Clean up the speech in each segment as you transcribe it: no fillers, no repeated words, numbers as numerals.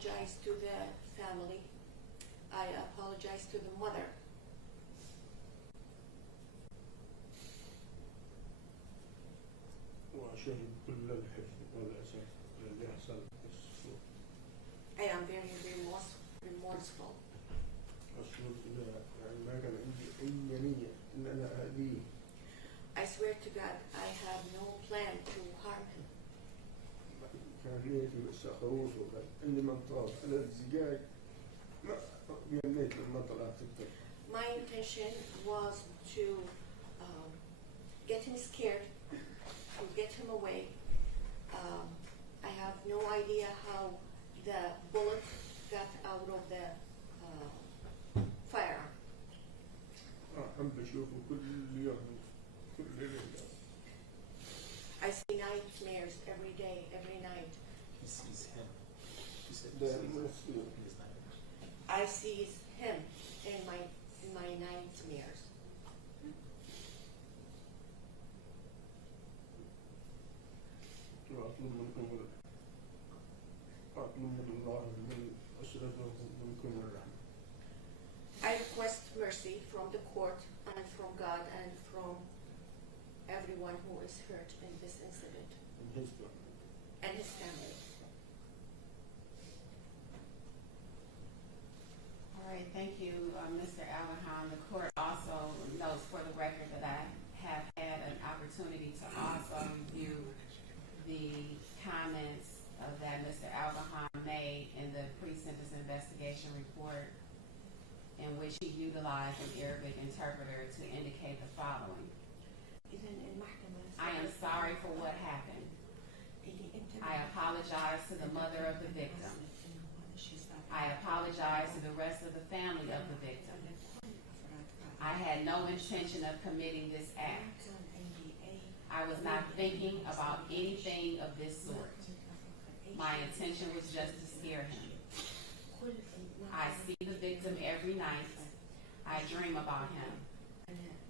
apologize to the family. I apologize to the mother. وعشان كل الحفظ والأساس اللي حصل I am very remorseful. أصلا يعني ما كان عندي أي نية إن أنا أذيه. I swear to God, I have no plan to harm him. كان نيتي بس أخوفه بس عندي منطقة على الزجاج ما يمنيت لما طلعت الطريق. My intention was to get him scared, to get him away. I have no idea how the bullet got out of the firearm. عم بشوفه كل يوم كل ليلة. I see nightmares every day, every night. He sees him. He said ده he sees مصير. his nightmares. I see him in my nightmares. أطلب من الله من أسرته منكم الرحمة. I request mercy from the court and from God and from everyone who is hurt in this incident من حزبه. and his family. All right, thank you, Mr. Al-Gaham. The court also notes for the record that I have had an opportunity to also review the comments that Mr. Al-Gaham made in the pre-sentence investigation report, in which he utilized an Arabic interpreter to indicate the following. I am sorry for what happened. I apologize to the mother of the victim. I apologize to the rest of the family of the victim. I had no intention of committing this act. I was not thinking about anything of this sort. My intention was just to scare him. I see the victim every night. I dream about him.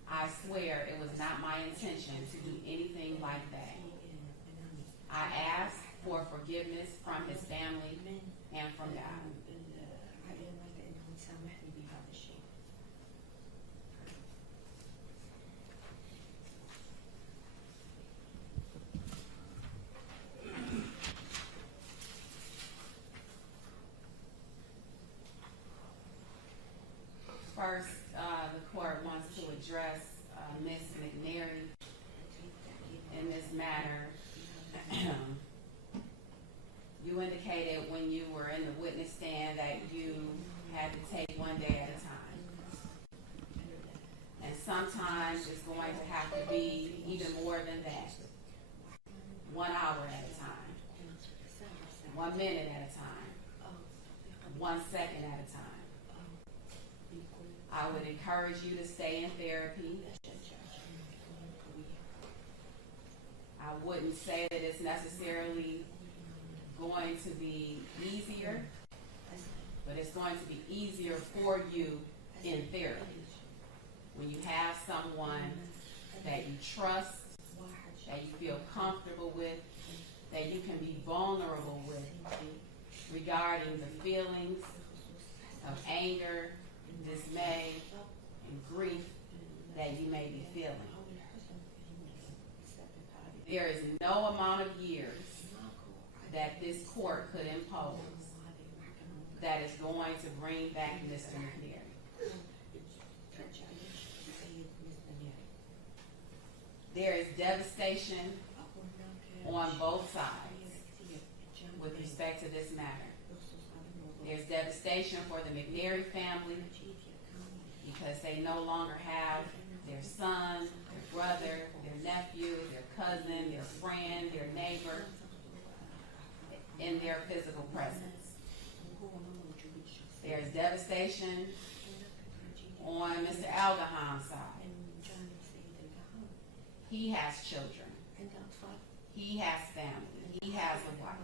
I swear it was not my intention to do anything like that. I ask for forgiveness from his family and from God. First, the court wants to address Ms. McNary in this matter. You indicated when you were in the witness stand that you had to take one day at a time. And sometimes it's going to have to be even more than that. 1 hour at a time. 1 minute at a time. 1 second at a time. I would encourage you to stay in therapy. I wouldn't say that it's necessarily going to be easier, but it's going to be easier for you in therapy. When you have someone that you trust, that you feel comfortable with, that you can be vulnerable with regarding the feelings of anger, dismay, and grief that you may be feeling. There is no amount of years that this court could impose that is going to bring back Mr. McNary. There is devastation on both sides with respect to this matter. There's devastation for the McNary family because they no longer have their son, their brother, their nephew, their cousin, their friend, their neighbor in their physical presence. There's devastation on Mr. Al-Gaham's side. He has children. He has family. He has a wife.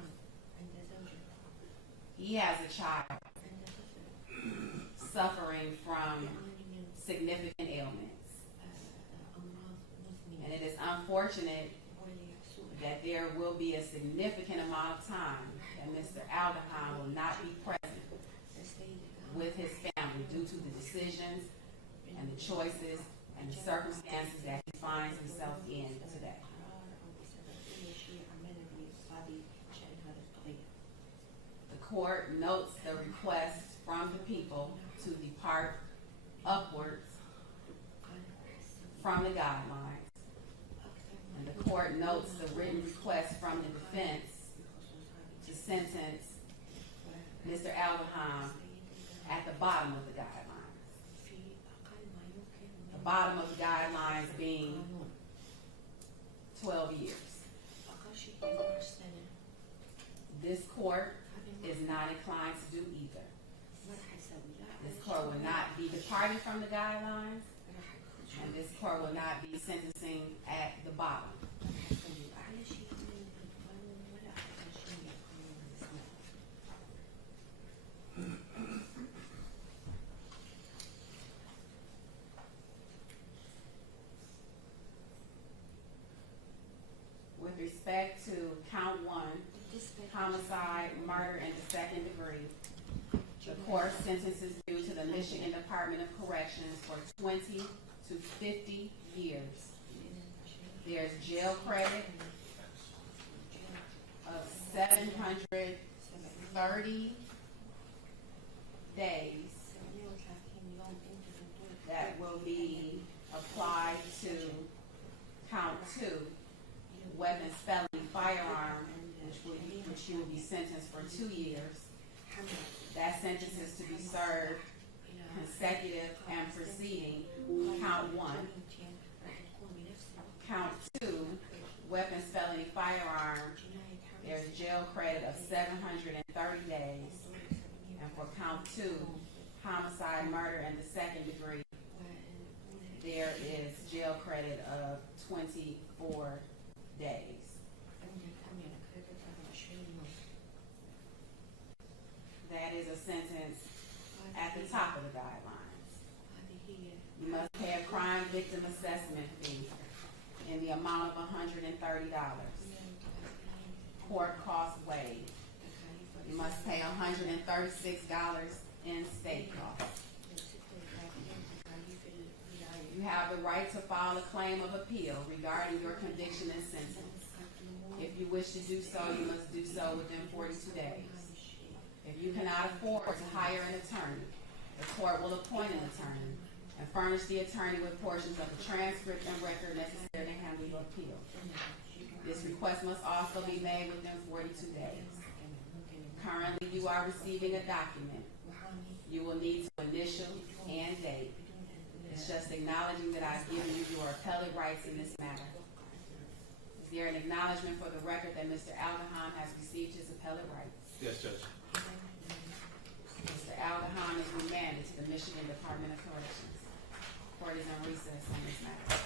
He has a child suffering from significant ailments. And it is unfortunate that there will be a significant amount of time that Mr. Al-Gaham will not be present with his family due to the decisions and the choices and the circumstances that he finds himself in today. The court notes the request from the people to depart upwards from the guidelines, and the court notes the written request from the defense to sentence Mr. Al-Gaham at the bottom of the guidelines. The bottom of the guidelines being 12 years. This court is not inclined to do either. This court will not be departing from the guidelines, and this court will not be sentencing at the bottom. With respect to count 1, homicide, murder in the second degree, the court sentences you to the Michigan Department of Corrections for 20 to 50 years. There's jail credit of 730 days that will be applied to count 2, weapons, felony, firearm, which you will be sentenced for 2 years. That sentence is to be served consecutive and preceding count 1. Count 2, weapons, felony, firearm, there's jail credit of 730 days. And for count 2, homicide, murder in the second degree, there is jail credit of 24 days. That is a sentence at the top of the guidelines. You must pay a crime victim assessment fee in the amount of $130. Court costs waived. You must pay $136 in state costs. You have the right to file a claim of appeal regarding your conviction and sentence. If you wish to do so, you must do so within 42 days. If you cannot afford to hire an attorney, the court will appoint an attorney and furnish the attorney with portions of the transcript and record necessary to handle your appeal. This request must also be made within 42 days. Currently, you are receiving a document. You will need to initial and date. It's just acknowledging that I've given you your appellate rights in this matter. Is there an acknowledgement for the record that Mr. Al-Gaham has received his appellate rights? Yes, Judge. Mr. Al-Gaham is remanded to the Michigan Department of Corrections. Court is in recess on this matter.